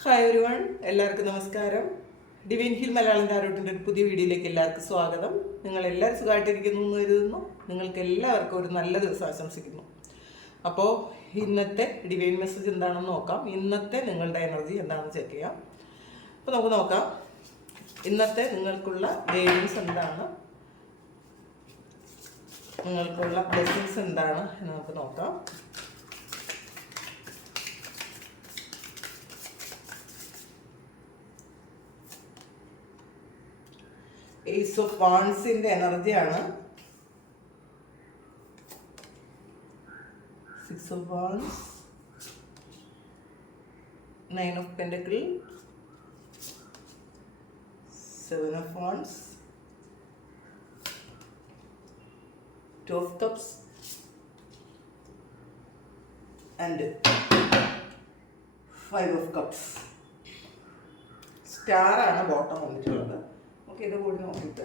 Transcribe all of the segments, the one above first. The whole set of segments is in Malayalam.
ഹായ് എവരിവൺ, എല്ലാവർക്കും നമസ്കാരം. ഡിവൈൻ ഹിൽ മലയാളം ടാരോട്ടിൻ്റെ ഒരു പുതിയ വീഡിയോയിലേക്ക് എല്ലാവർക്കും സ്വാഗതം. നിങ്ങൾ എല്ലാവരും സുഖമായിട്ടിരിക്കുന്നു എന്ന് കരുതുന്നു. നിങ്ങൾക്ക് എല്ലാവർക്കും ഒരു നല്ല ദിവസം ആശംസിക്കുന്നു. അപ്പോൾ ഇന്നത്തെ ഡിവൈൻ മെസ്സേജ് എന്താണെന്ന് നോക്കാം. ഇന്നത്തെ നിങ്ങളുടെ എനർജി എന്താണെന്ന് ചെക്ക് ചെയ്യാം. അപ്പോൾ നമുക്ക് നോക്കാം ഇന്നത്തെ നിങ്ങൾക്കുള്ള ഗൈഡൻസ് എന്താണ്, നിങ്ങൾക്കുള്ള ബ്ലെസ്സിങ്സ് എന്താണ് എന്ന് നമുക്ക് നോക്കാം. ഏസ് ഓഫ് വാൺസിന്റെ എനർജിയാണ്. 6 of Wands, 9 of Pentacles, 7 of Wands, 2 of Cups and 5 of Cups. Star ആണ് ബോട്ടം വന്നിട്ടുള്ളത്. ഓക്കെ, ഇത് കൂടി നോക്കിയിട്ട്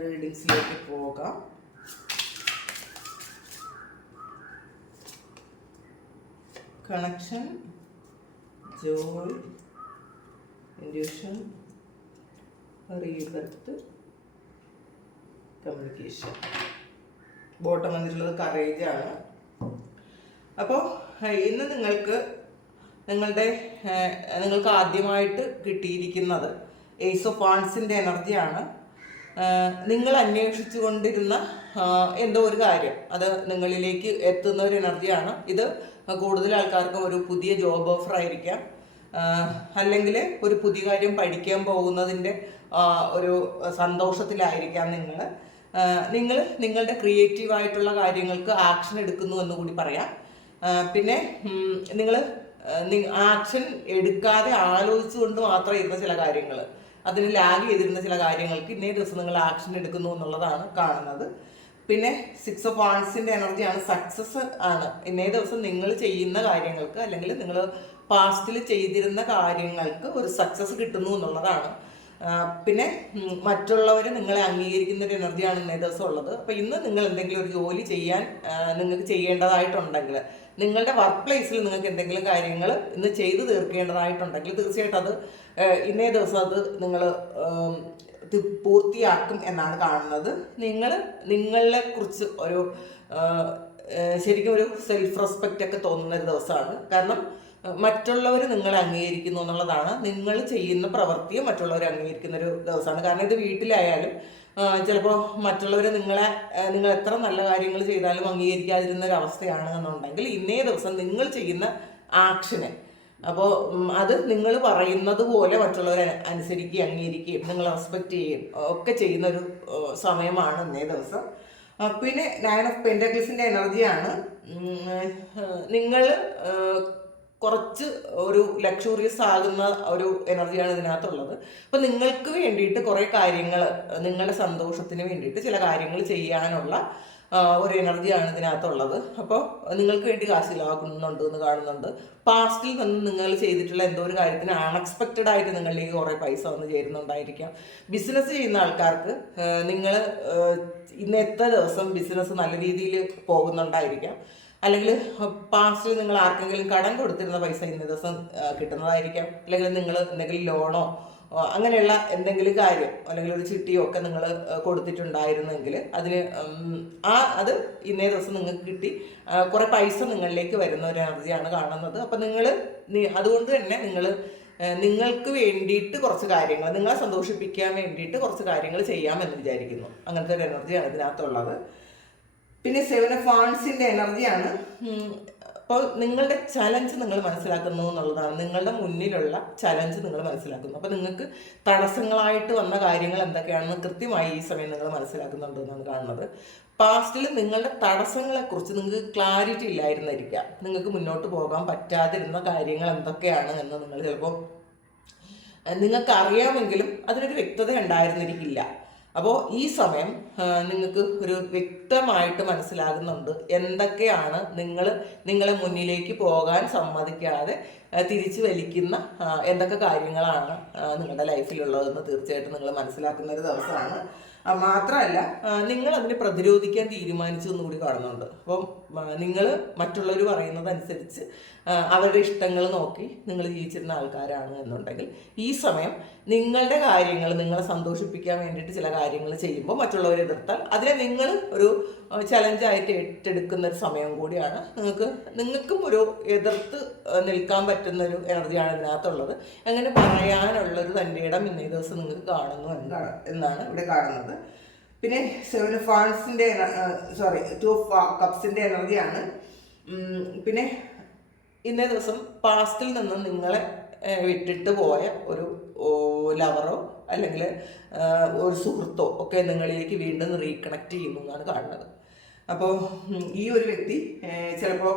റീഡിങ്സിലേക്ക് പോകാം. Connection, joy, intuition, rebirth, communication. Bottom വന്നിട്ടുള്ളത് കറേജ് ആണ്. അപ്പോൾ ഇന്ന് നിങ്ങൾക്ക് ആദ്യമായിട്ട് കിട്ടിയിരിക്കുന്നത് ഏസ് ഓഫ് വാൺസിൻ്റെ എനർജിയാണ്. നിങ്ങൾ അന്വേഷിച്ചു കൊണ്ടിരുന്ന എന്തോ ഒരു കാര്യം അത് നിങ്ങളിലേക്ക് എത്തുന്ന ഒരു എനർജിയാണ്. ഇത് കൂടുതൽ ആൾക്കാർക്കും ഒരു പുതിയ ജോബ് ഓഫർ ആയിരിക്കാം, അല്ലെങ്കിൽ ഒരു പുതിയ കാര്യം പഠിക്കാൻ പോകുന്നതിൻ്റെ ഒരു സന്തോഷത്തിലായിരിക്കാം. നിങ്ങൾ നിങ്ങളുടെ ക്രിയേറ്റീവായിട്ടുള്ള കാര്യങ്ങൾക്ക് ആക്ഷൻ എടുക്കുന്നു എന്ന് കൂടി പറയാം. പിന്നെ നിങ്ങൾ ആക്ഷൻ എടുക്കാതെ ആലോചിച്ചുകൊണ്ട് മാത്രം ഇരുന്ന ചില കാര്യങ്ങൾ, അതിന് ലാഗ് ചെയ്തിരുന്ന ചില കാര്യങ്ങൾക്ക് ഇന്നേ ദിവസം നിങ്ങൾ ആക്ഷൻ എടുക്കുന്നു എന്നുള്ളതാണ് കാണുന്നത്. പിന്നെ 6 of Wandsന്റെ എനർജിയാണ്, സക്സസ് ആണ്. ഇന്നേ ദിവസം നിങ്ങൾ ചെയ്യുന്ന കാര്യങ്ങൾക്ക് അല്ലെങ്കിൽ നിങ്ങൾ പാസ്റ്റിൽ ചെയ്തിരുന്ന കാര്യങ്ങൾക്ക് ഒരു സക്സസ് കിട്ടുന്നു എന്നുള്ളതാണ്. പിന്നെ മറ്റുള്ളവർ നിങ്ങളെ അംഗീകരിക്കുന്ന ഒരു എനർജിയാണ് ഇന്നേ ദിവസം ഉള്ളത്. അപ്പോൾ ഇന്ന് നിങ്ങൾ എന്തെങ്കിലും ഒരു ജോലി ചെയ്യാൻ നിങ്ങൾക്ക് ചെയ്യേണ്ടതായിട്ടുണ്ടെങ്കിൽ, നിങ്ങളുടെ വർക്ക് പ്ലേസിൽ നിങ്ങൾക്ക് എന്തെങ്കിലും കാര്യങ്ങൾ ഇന്ന് ചെയ്തു തീർക്കേണ്ടതായിട്ടുണ്ടെങ്കിൽ തീർച്ചയായിട്ടും അത് ഇന്നേ ദിവസം അത് നിങ്ങൾ പൂർത്തിയാക്കും എന്നാണ് കാണുന്നത്. നിങ്ങളെ കുറിച്ച് ഒരു ശരിക്കും ഒരു സെൽഫ് റെസ്പെക്റ്റ് ഒക്കെ തോന്നുന്ന ഒരു ദിവസമാണ്. കാരണം മറ്റുള്ളവർ നിങ്ങളെ അംഗീകരിക്കുന്നു എന്നുള്ളതാണ്. നിങ്ങൾ ചെയ്യുന്ന പ്രവൃത്തിയെ മറ്റുള്ളവർ അംഗീകരിക്കുന്ന ഒരു ദിവസമാണ്. കാരണം ഇത് വീട്ടിലായാലും ചിലപ്പോൾ മറ്റുള്ളവർ നിങ്ങൾ എത്ര നല്ല കാര്യങ്ങൾ ചെയ്താലും അംഗീകരിക്കാതിരുന്ന ഒരു അവസ്ഥയാണ് എന്നുണ്ടെങ്കിൽ ഇന്നേ ദിവസം നിങ്ങൾ ചെയ്യുന്ന ആക്ഷന്, അപ്പോൾ അത് നിങ്ങൾ പറയുന്നത് പോലെ മറ്റുള്ളവർ അനുസരിക്കുകയും അംഗീകരിക്കുകയും നിങ്ങൾ റെസ്പെക്റ്റ് ചെയ്യുകയും ഒക്കെ ചെയ്യുന്നൊരു സമയമാണ് ഇന്നേ ദിവസം. പിന്നെ 9 of Pentaclesന്റെ എനർജിയാണ്. നിങ്ങൾ കുറച്ച് ഒരു ലക്ഷൂറിയസ് ആകുന്ന ഒരു എനർജിയാണ് ഇതിനകത്തുള്ളത്. അപ്പോൾ നിങ്ങൾക്ക് വേണ്ടിയിട്ട് കുറേ കാര്യങ്ങൾ, നിങ്ങളുടെ സന്തോഷത്തിന് വേണ്ടിയിട്ട് ചില കാര്യങ്ങൾ ചെയ്യാനുള്ള ഒരു എനർജിയാണ് ഇതിനകത്തുള്ളത്. അപ്പോൾ നിങ്ങൾക്ക് വേണ്ടി കാശ് ചിലവാക്കുന്നുണ്ട് എന്ന് കാണുന്നുണ്ട്. പാസ്റ്റിൽ നിന്ന് നിങ്ങൾ ചെയ്തിട്ടുള്ള എന്തോ ഒരു കാര്യത്തിന് അൺഎക്സ്പെക്റ്റഡ് ആയിട്ട് നിങ്ങളിലേക്ക് കുറേ പൈസ വന്ന് ചേരുന്നുണ്ടായിരിക്കാം. ബിസിനസ് ചെയ്യുന്ന ആൾക്കാർക്ക് നിങ്ങൾ ഇന്നത്തെ ദിവസം ബിസിനസ് നല്ല രീതിയിൽ പോകുന്നുണ്ടായിരിക്കാം. അല്ലെങ്കിൽ പാസ്റ്റിൽ നിങ്ങൾ ആർക്കെങ്കിലും കടം കൊടുത്തിരുന്ന പൈസ ഇന്ന ദിവസം കിട്ടുന്നതായിരിക്കാം. അല്ലെങ്കിൽ നിങ്ങൾ എന്തെങ്കിലും ലോണോ അങ്ങനെയുള്ള എന്തെങ്കിലും കാര്യം അല്ലെങ്കിൽ ഒരു ചിട്ടിയോ ഒക്കെ നിങ്ങൾ കൊടുത്തിട്ടുണ്ടായിരുന്നെങ്കിൽ അത് ഇന്നേ ദിവസം നിങ്ങൾക്ക് കിട്ടി കുറേ പൈസ നിങ്ങളിലേക്ക് വരുന്ന ഒരു എനർജിയാണ് കാണുന്നത്. അപ്പം അതുകൊണ്ട് തന്നെ നിങ്ങൾക്ക് വേണ്ടിയിട്ട് കുറച്ച് കാര്യങ്ങൾ, നിങ്ങളെ സന്തോഷിപ്പിക്കാൻ വേണ്ടിയിട്ട് കുറച്ച് കാര്യങ്ങൾ ചെയ്യാമെന്ന് വിചാരിക്കുന്നു. അങ്ങനത്തെ ഒരു എനർജിയാണ് ഇതിനകത്തുള്ളത്. പിന്നെ 7 of Wandsന്റെ എനർജിയാണ്. അപ്പോൾ നിങ്ങളുടെ ചലഞ്ച് നിങ്ങൾ മനസ്സിലാക്കുന്നു എന്നുള്ളതാണ്. നിങ്ങളുടെ മുന്നിലുള്ള ചലഞ്ച് നിങ്ങൾ മനസ്സിലാക്കുന്നു. അപ്പോൾ നിങ്ങൾക്ക് തടസ്സങ്ങളായിട്ട് വന്ന കാര്യങ്ങൾ എന്തൊക്കെയാണെന്ന് കൃത്യമായി ഈ സമയം നിങ്ങൾ മനസ്സിലാക്കുന്നുണ്ടെന്നാണ് കാണുന്നത്. പാസ്റ്റിൽ നിങ്ങളുടെ തടസ്സങ്ങളെക്കുറിച്ച് നിങ്ങൾക്ക് ക്ലാരിറ്റി ഇല്ലായിരുന്നിരിക്കാം. നിങ്ങൾക്ക് മുന്നോട്ട് പോകാൻ പറ്റാതിരുന്ന കാര്യങ്ങൾ എന്തൊക്കെയാണ് എന്ന് നിങ്ങൾ ചിലപ്പോൾ നിങ്ങൾക്ക് അറിയാമെങ്കിലും അതിനൊരു വ്യക്തത ഉണ്ടായിരുന്നിരിക്കില്ല. അപ്പോൾ ഈ സമയം നിങ്ങൾക്ക് ഒരു വ്യക്തമായിട്ട് മനസ്സിലാകുന്നുണ്ട് എന്തൊക്കെയാണ് നിങ്ങളെ മുന്നിലേക്ക് പോകാൻ സമ്മതിക്കാതെ തിരിച്ചു വലിക്കുന്ന എന്തൊക്കെ കാര്യങ്ങളാണ് നിങ്ങളുടെ ലൈഫിലുള്ളതെന്ന് തീർച്ചയായിട്ടും നിങ്ങൾ മനസ്സിലാക്കുന്ന ഒരു ദിവസമാണ്. മാത്രമല്ല നിങ്ങൾ അതിനെ പ്രതിരോധിക്കാൻ തീരുമാനിച്ചു എന്നുകൂടി കാണുന്നുണ്ട്. അപ്പം നിങ്ങൾ മറ്റുള്ളവർ പറയുന്നതനുസരിച്ച് അവരുടെ ഇഷ്ടങ്ങൾ നോക്കി നിങ്ങൾ ജീവിച്ചിരുന്ന ആൾക്കാരാണ് എന്നുണ്ടെങ്കിൽ ഈ സമയം നിങ്ങളുടെ കാര്യങ്ങൾ നിങ്ങളെ സന്തോഷിപ്പിക്കാൻ വേണ്ടിയിട്ട് ചില കാര്യങ്ങൾ ചെയ്യുമ്പോൾ മറ്റുള്ളവരെ എതിർത്താൽ അതിനെ നിങ്ങൾ ഒരു ചലഞ്ചായിട്ട് ഏറ്റെടുക്കുന്ന ഒരു സമയം കൂടിയാണ്. നിങ്ങൾക്കും ഒരു എതിർത്ത് നിൽക്കാൻ പറ്റുന്ന ഒരു എനർജിയാണ് ഇതിനകത്തുള്ളത്. അങ്ങനെ പറയാനുള്ളൊരു തൻ്റെ ഇടം ഇന്നേ ദിവസം നിങ്ങൾക്ക് കാണുന്നു എന്നാണ് ഇവിടെ കാണുന്നത്. പിന്നെ 7 of Wandsന്റെ 2 of Cupsന്റെ എനർജിയാണ്. പിന്നെ ഇന്നേ ദിവസം പാസ്റ്റിൽ നിന്ന് നിങ്ങളെ വിട്ടിട്ട് പോയ ഒരു ലവറോ അല്ലെങ്കിൽ ഒരു സുഹൃത്തോ ഒക്കെ നിങ്ങളിലേക്ക് വീണ്ടും റീകണക്ട് ചെയ്യുന്നു എന്നാണ് കാണുന്നത്. അപ്പോൾ ഈ ഒരു വ്യക്തി ചിലപ്പോൾ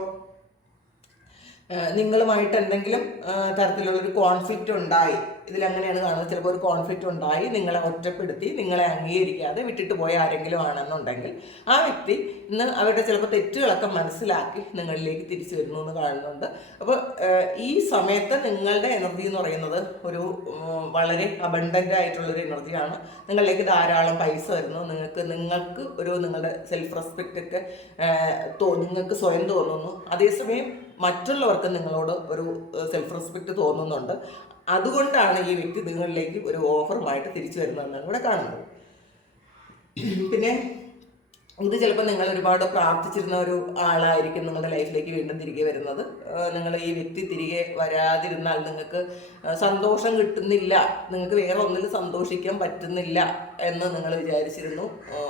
നിങ്ങളുമായിട്ട് എന്തെങ്കിലും തരത്തിലുള്ളൊരു കോൺഫ്ലിക്റ്റ് ഉണ്ടായി, ഇതിലങ്ങനെയാണ് കാണുന്നത്. ചിലപ്പോൾ ഒരു കോൺഫ്ലിക്റ്റ് ഉണ്ടായി നിങ്ങളെ ഒറ്റപ്പെടുത്തി നിങ്ങളെ അംഗീകരിക്കാതെ വിട്ടിട്ട് പോയ ആരെങ്കിലും ആണെന്നുണ്ടെങ്കിൽ ആ വ്യക്തി ഇന്ന് അവരുടെ ചിലപ്പോൾ തെറ്റുകളൊക്കെ മനസ്സിലാക്കി നിങ്ങളിലേക്ക് തിരിച്ചു വരുന്നു എന്ന് കാണുന്നുണ്ട്. അപ്പോൾ ഈ സമയത്ത് നിങ്ങളുടെ എനർജി എന്ന് പറയുന്നത് ഒരു വളരെ അബണ്ടൻ്റ് ആയിട്ടുള്ളൊരു എനർജിയാണ്. നിങ്ങളിലേക്ക് ധാരാളം പൈസ വരുന്നു, നിങ്ങൾക്ക് ഒരു നിങ്ങളുടെ സെൽഫ് റെസ്പെക്റ്റ് ഒക്കെ നിങ്ങൾക്ക് സ്വയം തോന്നുന്നു. അതേസമയം മറ്റുള്ളവർക്ക് നിങ്ങളോട് ഒരു സെൽഫ് റെസ്പെക്റ്റ് തോന്നുന്നുണ്ട്. അതുകൊണ്ടാണ് ഈ വ്യക്തി നിങ്ങളിലേക്ക് ഒരു ഓഫറുമായിട്ട് തിരിച്ചു വരുന്നതെന്നാണ് ഇവിടെ കാണുന്നത്. പിന്നെ ഇത് ചിലപ്പോൾ നിങ്ങൾ ഒരുപാട് പ്രാർത്ഥിച്ചിരുന്ന ഒരു ആളായിരിക്കും നിങ്ങളുടെ ലൈഫിലേക്ക് വീണ്ടും തിരികെ വരുന്നത്. നിങ്ങൾ ഈ വ്യക്തി തിരികെ വരാതിരുന്നാൽ നിങ്ങൾക്ക് സന്തോഷം കിട്ടുന്നില്ല, നിങ്ങൾക്ക് വേറെ ഒന്നിലും സന്തോഷിക്കാൻ പറ്റുന്നില്ല എന്ന് നിങ്ങൾ വിചാരിച്ചിരുന്നു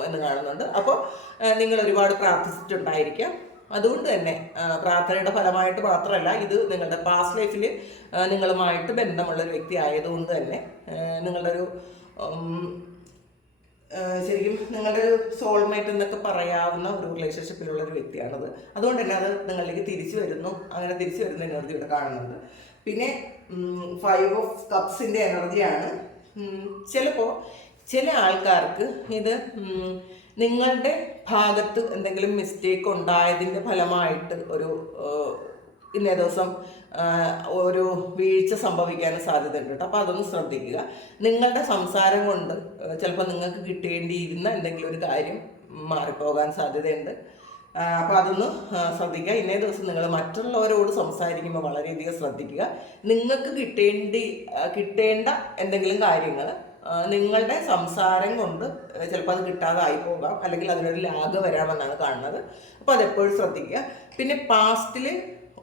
എന്ന് കാണുന്നുണ്ട്. അപ്പോൾ നിങ്ങൾ ഒരുപാട് പ്രാർത്ഥിച്ചിട്ടുണ്ടായിരിക്കാം. അതുകൊണ്ട് തന്നെ പ്രാർത്ഥനയുടെ ഫലമായിട്ട് മാത്രമല്ല, ഇത് നിങ്ങളുടെ പാസ്റ്റ് ലൈഫിൽ നിങ്ങളുമായിട്ട് ബന്ധമുള്ളൊരു വ്യക്തി ആയതുകൊണ്ട് തന്നെ നിങ്ങളുടെ ഒരു ശരിക്കും നിങ്ങളുടെ ഒരു സോൾമേറ്റ് എന്നൊക്കെ പറയാവുന്ന ഒരു റിലേഷൻഷിപ്പിലുള്ളൊരു വ്യക്തിയാണത്. അതുകൊണ്ട് തന്നെ അത് നിങ്ങളിലേക്ക് തിരിച്ചു വരുന്നു. അങ്ങനെ തിരിച്ചു വരുന്ന എനർജി ഇവിടെ കാണുന്നുണ്ട്. പിന്നെ 5 of Cupsന്റെ എനർജിയാണ്. ചിലപ്പോൾ ചില ആൾക്കാർക്ക് ഇത് നിങ്ങളുടെ ഭാഗത്ത് എന്തെങ്കിലും മിസ്റ്റേക്ക് ഉണ്ടായതിൻ്റെ ഫലമായിട്ട് ഒരു ഇന്നേ ദിവസം ഒരു വീഴ്ച സംഭവിക്കാനും സാധ്യതയുണ്ട് കേട്ടോ. അപ്പോൾ അതൊന്ന് ശ്രദ്ധിക്കുക. നിങ്ങളുടെ സംസാരം കൊണ്ട് ചിലപ്പോൾ നിങ്ങൾക്ക് കിട്ടേണ്ടിയിരുന്ന എന്തെങ്കിലും ഒരു കാര്യം മാറിപ്പോകാൻ സാധ്യതയുണ്ട്. അപ്പോൾ അതൊന്ന് ശ്രദ്ധിക്കുക. ഇന്നേ ദിവസം നിങ്ങൾ മറ്റുള്ളവരോട് സംസാരിക്കുമ്പോൾ വളരെയധികം ശ്രദ്ധിക്കുക. നിങ്ങൾക്ക് കിട്ടേണ്ട എന്തെങ്കിലും കാര്യങ്ങൾ നിങ്ങളുടെ സംസാരം കൊണ്ട് ചിലപ്പോൾ അത് കിട്ടാതായി പോകാം, അല്ലെങ്കിൽ അതിനൊരു ലാഗ് വരാമെന്നാണ് കാണുന്നത്. അപ്പോൾ അതെപ്പോഴും ശ്രദ്ധിക്കുക. പിന്നെ പാസ്റ്റിൽ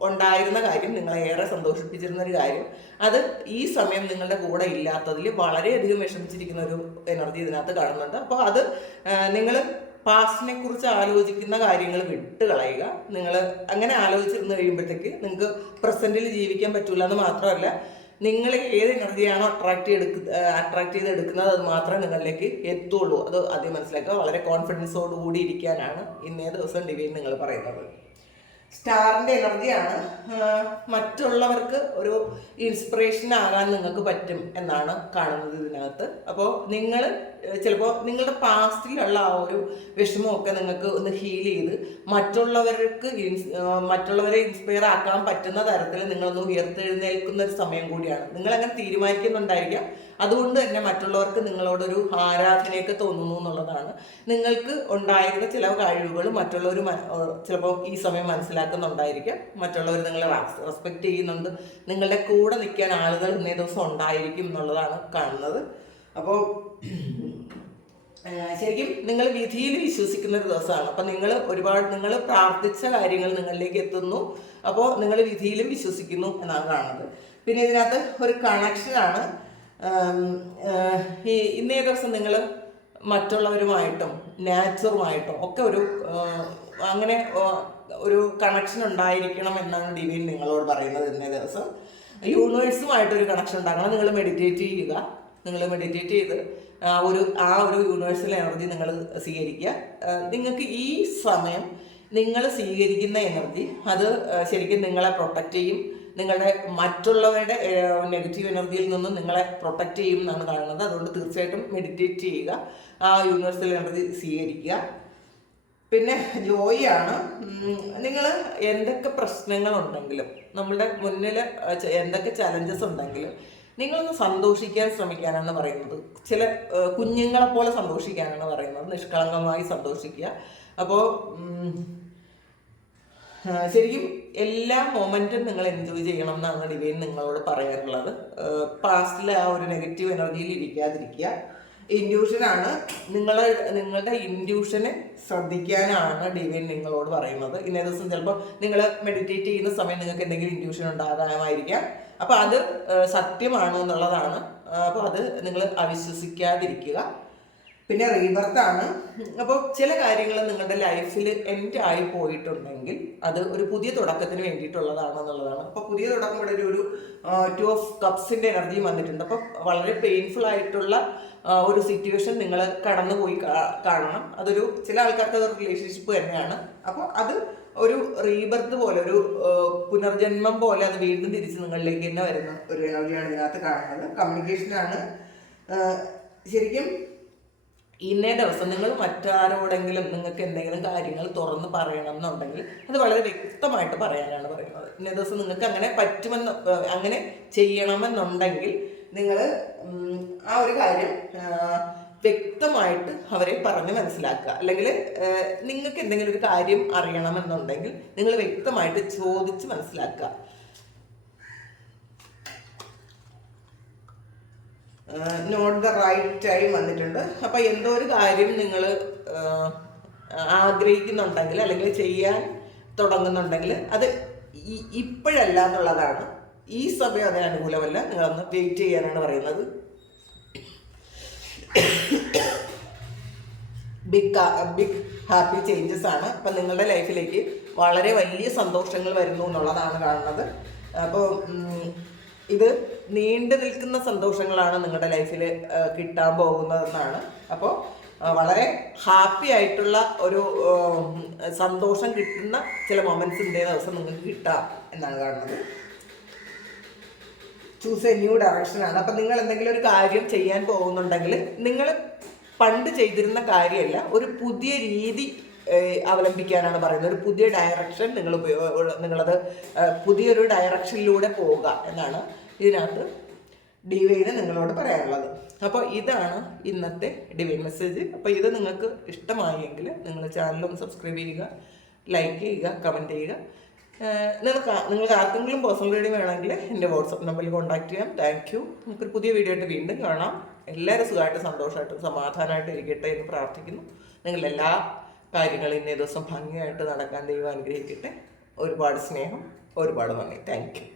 ഉണ്ടായിരുന്ന കാര്യം, നിങ്ങളെ ഏറെ സന്തോഷിപ്പിച്ചിരുന്ന ഒരു കാര്യം, അത് ഈ സമയം നിങ്ങളുടെ കൂടെ ഇല്ലാത്തതിൽ വളരെയധികം വിഷമിച്ചിരിക്കുന്ന ഒരു എനർജി ഇതിനകത്ത് കാണുന്നുണ്ട്. അപ്പോൾ അത് നിങ്ങൾ പാസ്റ്റിനെ കുറിച്ച് ആലോചിക്കുന്ന കാര്യങ്ങൾ വിട്ട് കളയുക. നിങ്ങൾ അങ്ങനെ ആലോചിച്ചിരുന്ന് കഴിയുമ്പോഴത്തേക്ക് നിങ്ങൾക്ക് പ്രസൻറ്റിൽ ജീവിക്കാൻ പറ്റില്ല എന്ന് മാത്രമല്ല, നിങ്ങൾ ഏത് എനർജിയാണോ അട്രാക്ട് ചെയ്ത് എടുക്കുന്നത് അത് മാത്രമേ നിങ്ങളിലേക്ക് എത്തുള്ളൂ. അത് ആദ്യം മനസ്സിലാക്കുക. വളരെ കോൺഫിഡൻസോടുകൂടി ഇരിക്കാനാണ് ഇന്നേ ദിവസം ഡിവൈൻ നിങ്ങൾ പറയുന്നത്. സ്റ്റാറിൻ്റെ എനർജിയാണ്. മറ്റുള്ളവർക്ക് ഒരു ഇൻസ്പിറേഷൻ ആകാൻ നിങ്ങൾക്ക് പറ്റും എന്നാണ് കാണുന്നത് ഇതിനകത്ത്. അപ്പോൾ നിങ്ങൾ ചിലപ്പോൾ നിങ്ങളുടെ പാസ്റ്റിലുള്ള ആ ഒരു വിഷമമൊക്കെ നിങ്ങൾക്ക് ഒന്ന് ഹീൽ ചെയ്ത് മറ്റുള്ളവരെ ഇൻസ്പയർ ആക്കാൻ പറ്റുന്ന തരത്തിൽ നിങ്ങളൊന്ന് ഉയർത്തെഴുന്നേൽക്കുന്ന ഒരു സമയം കൂടിയാണ്. നിങ്ങളങ്ങനെ തീരുമാനിക്കുന്നുണ്ടായിരിക്കാം. അതുകൊണ്ട് തന്നെ മറ്റുള്ളവർക്ക് നിങ്ങളോടൊരു ആരാധനയൊക്കെ തോന്നുന്നു എന്നുള്ളതാണ്. നിങ്ങൾക്ക് ഉണ്ടായിരുന്ന ചില കഴിവുകൾ മറ്റുള്ളവർ ചിലപ്പോൾ ഈ സമയം മനസ്സിലാക്കുന്നുണ്ടായിരിക്കാം. മറ്റുള്ളവർ നിങ്ങളെ റെസ്പെക്റ്റ് ചെയ്യുന്നുണ്ട്. നിങ്ങളുടെ കൂടെ നിൽക്കാൻ ആളുകൾ ഇന്നേ ദിവസം ഉണ്ടായിരിക്കും എന്നുള്ളതാണ് കാണുന്നത്. അപ്പോൾ ശരിക്കും നിങ്ങൾ വിധിയിൽ വിശ്വസിക്കുന്ന ഒരു ദിവസമാണ്. അപ്പം നിങ്ങൾ പ്രാർത്ഥിച്ച കാര്യങ്ങൾ നിങ്ങളിലേക്ക് എത്തുന്നു. അപ്പോൾ നിങ്ങൾ വിധിയിലും വിശ്വസിക്കുന്നു എന്നാണ് കാണുന്നത്. പിന്നെ ഇതിനകത്ത് ഒരു കണക്ഷനാണ്. ഇന്നേ ദിവസം നിങ്ങൾ മറ്റുള്ളവരുമായിട്ടും നാച്ചുറുമായിട്ടും ഒക്കെ അങ്ങനെ ഒരു കണക്ഷൻ ഉണ്ടായിരിക്കണം എന്നാണ് ഡിവൈൻ നിങ്ങളോട് പറയുന്നത്. ഇന്നേ ദിവസം യൂണിവേഴ്സുമായിട്ടൊരു കണക്ഷൻ ഉണ്ടാക്കണം. നിങ്ങൾ മെഡിറ്റേറ്റ് ചെയ്യുക. നിങ്ങൾ മെഡിറ്റേറ്റ് ചെയ്ത് ആ ഒരു യൂണിവേഴ്സൽ എനർജി നിങ്ങൾ സ്വീകരിക്കുക. നിങ്ങൾക്ക് ഈ സമയം നിങ്ങൾ സ്വീകരിക്കുന്ന എനർജി അത് ശരിക്കും നിങ്ങളെ പ്രൊട്ടക്റ്റ് ചെയ്യും. നിങ്ങളുടെ മറ്റുള്ളവരുടെ നെഗറ്റീവ് എനർജിയിൽ നിന്നും നിങ്ങളെ പ്രൊട്ടക്റ്റ് ചെയ്യും എന്നാണ് കാണുന്നത്. അതുകൊണ്ട് തീർച്ചയായിട്ടും മെഡിറ്റേറ്റ് ചെയ്യുക, ആ യൂണിവേഴ്സൽ എനർജി സ്വീകരിക്കുക. പിന്നെ ജോയിയാണ്. നിങ്ങൾ എന്തൊക്കെ പ്രശ്നങ്ങളുണ്ടെങ്കിലും, നമ്മളുടെ മുന്നിൽ എന്തൊക്കെ ചലഞ്ചസ് ഉണ്ടെങ്കിലും നിങ്ങളൊന്ന് സന്തോഷിക്കാൻ ശ്രമിക്കാനാണ് പറയുന്നത്. ചില കുഞ്ഞുങ്ങളെപ്പോലെ സന്തോഷിക്കാനാണ് പറയുന്നത്. നിഷ്കളങ്കമായി സന്തോഷിക്കുക. അപ്പോൾ ശരിക്കും എല്ലാ മൊമെൻറ്റും നിങ്ങൾ എൻജോയ് ചെയ്യണം എന്നാണ് ഡിവൈൻ നിങ്ങളോട് പറയാനുള്ളത്. പാസ്റ്റിലെ ആ ഒരു നെഗറ്റീവ് എനർജിയിൽ ഇരിക്കാതിരിക്കുക. ഇൻഡ്യൂഷനാണ് നിങ്ങളുടെ ഇൻഡ്യൂഷനെ ശ്രദ്ധിക്കാനാണ് ഡിവൈൻ നിങ്ങളോട് പറയുന്നത്. ഇന്നേ ദിവസം ചിലപ്പോൾ നിങ്ങൾ മെഡിറ്റേറ്റ് ചെയ്യുന്ന സമയം നിങ്ങൾക്ക് എന്തെങ്കിലും ഇൻഡ്യൂഷൻ ഉണ്ടാകാമായിരിക്കാം. അപ്പോൾ അത് സത്യമാണ് എന്നുള്ളതാണ്. അപ്പോൾ അത് നിങ്ങൾ അവിശ്വസിക്കാതിരിക്കുക. പിന്നെ റീബർത്താണ്. അപ്പോൾ ചില കാര്യങ്ങൾ നിങ്ങളുടെ ലൈഫിൽ എൻഡ് ആയി പോയിട്ടുണ്ടെങ്കിൽ അത് ഒരു പുതിയ തുടക്കത്തിന് വേണ്ടിയിട്ടുള്ളതാണെന്നുള്ളതാണ്. അപ്പോൾ പുതിയ തുടക്കം ഇവിടെ ഒരു 2 ഓഫ് കപ്സിൻ്റെ എനർജി വന്നിട്ടുണ്ട്. അപ്പോൾ വളരെ പെയിൻഫുൾ ആയിട്ടുള്ള ഒരു സിറ്റുവേഷൻ നിങ്ങൾ കടന്നുപോയി കാണണം. അതൊരു ചില ആൾക്കാർക്ക് അത് റിലേഷൻഷിപ്പ് തന്നെയാണ്. അപ്പോൾ അത് ഒരു റീബർത്ത് പോലെ, ഒരു പുനർജന്മം പോലെ അത് വീണ്ടും തിരിച്ച് നിങ്ങളിലേക്ക് തന്നെ വരുന്ന ഒരു എനർജിയാണ് ഇതിനകത്ത് കാണുന്നത്. കമ്മ്യൂണിക്കേഷനാണ്. ശരിക്കും ഇന്നേ ദിവസം നിങ്ങൾ മറ്റാരോടെങ്കിലും നിങ്ങൾക്ക് എന്തെങ്കിലും കാര്യങ്ങൾ തുറന്ന് പറയണം എന്നുണ്ടെങ്കിൽ അത് വളരെ വ്യക്തമായിട്ട് പറയാനാണ് പറയുന്നത്. ഇന്നേ ദിവസം നിങ്ങൾക്ക് അങ്ങനെ പറ്റുമെന്ന്, അങ്ങനെ ചെയ്യണമെന്നുണ്ടെങ്കിൽ നിങ്ങൾ ആ ഒരു കാര്യം വ്യക്തമായിട്ട് അവരെ പറഞ്ഞ് മനസ്സിലാക്കുക. അല്ലെങ്കിൽ നിങ്ങൾക്ക് എന്തെങ്കിലും ഒരു കാര്യം അറിയണമെന്നുണ്ടെങ്കിൽ നിങ്ങൾ വ്യക്തമായിട്ട് ചോദിച്ച് മനസ്സിലാക്കുക. നോട്ട് ദ റൈറ്റ് ടൈം വന്നിട്ടുണ്ട്. അപ്പോൾ എന്തോ ഒരു കാര്യം നിങ്ങൾ ആഗ്രഹിക്കുന്നുണ്ടെങ്കിൽ അല്ലെങ്കിൽ ചെയ്യാൻ തുടങ്ങുന്നുണ്ടെങ്കിൽ അത് ഇപ്പോഴല്ല എന്നുള്ളതാണ്. ഈ സമയം അതിന് അനുകൂലമല്ല, നിങ്ങളൊന്ന് വെയിറ്റ് ചെയ്യാനാണ് പറയുന്നത്. ബിഗ് ഹാപ്പി ചേഞ്ചസ് ആണ്. അപ്പം നിങ്ങളുടെ ലൈഫിലേക്ക് വളരെ വലിയ സന്തോഷങ്ങൾ വരുന്നു എന്നുള്ളതാണ് കാണുന്നത്. അപ്പോൾ ഇത് നീണ്ടു നിൽക്കുന്ന സന്തോഷങ്ങളാണ് നിങ്ങളുടെ ലൈഫിൽ കിട്ടാൻ പോകുന്നതെന്നാണ്. അപ്പോൾ വളരെ ഹാപ്പി ആയിട്ടുള്ള ഒരു സന്തോഷം കിട്ടുന്ന ചില മൊമെൻറ്റ്സ് ഇന്നേ ദിവസം നിങ്ങൾക്ക് കിട്ടാം എന്നാണ് കാണുന്നത്. ചൂസ് എ ന്യൂ ഡയറക്ഷനാണ്. അപ്പം നിങ്ങൾ എന്തെങ്കിലും ഒരു കാര്യം ചെയ്യാൻ പോകുന്നുണ്ടെങ്കിൽ നിങ്ങൾ പണ്ട് ചെയ്തിരുന്ന കാര്യമല്ല, ഒരു പുതിയ രീതി അവലംബിക്കാനാണ് പറയുന്നത്. ഒരു പുതിയ ഡയറക്ഷൻ നിങ്ങളത് പുതിയൊരു ഡയറക്ഷനിലൂടെ പോവുക എന്നാണ് ഇതിനകത്ത് ഡിവൈന് നിങ്ങളോട് പറയാനുള്ളത്. അപ്പോൾ ഇതാണ് ഇന്നത്തെ ഡിവൈൻ മെസ്സേജ്. അപ്പോൾ ഇത് നിങ്ങൾക്ക് ഇഷ്ടമായെങ്കിൽ നിങ്ങൾ ചാനലൊന്ന് സബ്സ്ക്രൈബ് ചെയ്യുക, ലൈക്ക് ചെയ്യുക, കമൻറ്റ് ചെയ്യുക. നിങ്ങൾക്ക് ആർക്കെങ്കിലും പേഴ്സണൽ റീഡിങ് വേണമെങ്കിൽ എൻ്റെ വാട്സപ്പ് നമ്പറിൽ കോൺടാക്ട് ചെയ്യാം. Thank you. നമുക്കൊരു പുതിയ വീഡിയോ ആയിട്ട് വീണ്ടും കാണാം. എല്ലാവരും സുഖമായിട്ട് സന്തോഷമായിട്ടും സമാധാനമായിട്ട് ഇരിക്കട്ടെ എന്ന് പ്രാർത്ഥിക്കുന്നു. നിങ്ങളുടെ എല്ലാ കാര്യങ്ങളും ഇന്നേ ദിവസം ഭംഗിയായിട്ട് നടക്കാൻ ദൈവം അനുഗ്രഹിക്കട്ടെ. ഒരുപാട് സ്നേഹം, ഒരുപാട് നന്ദി. Thank you.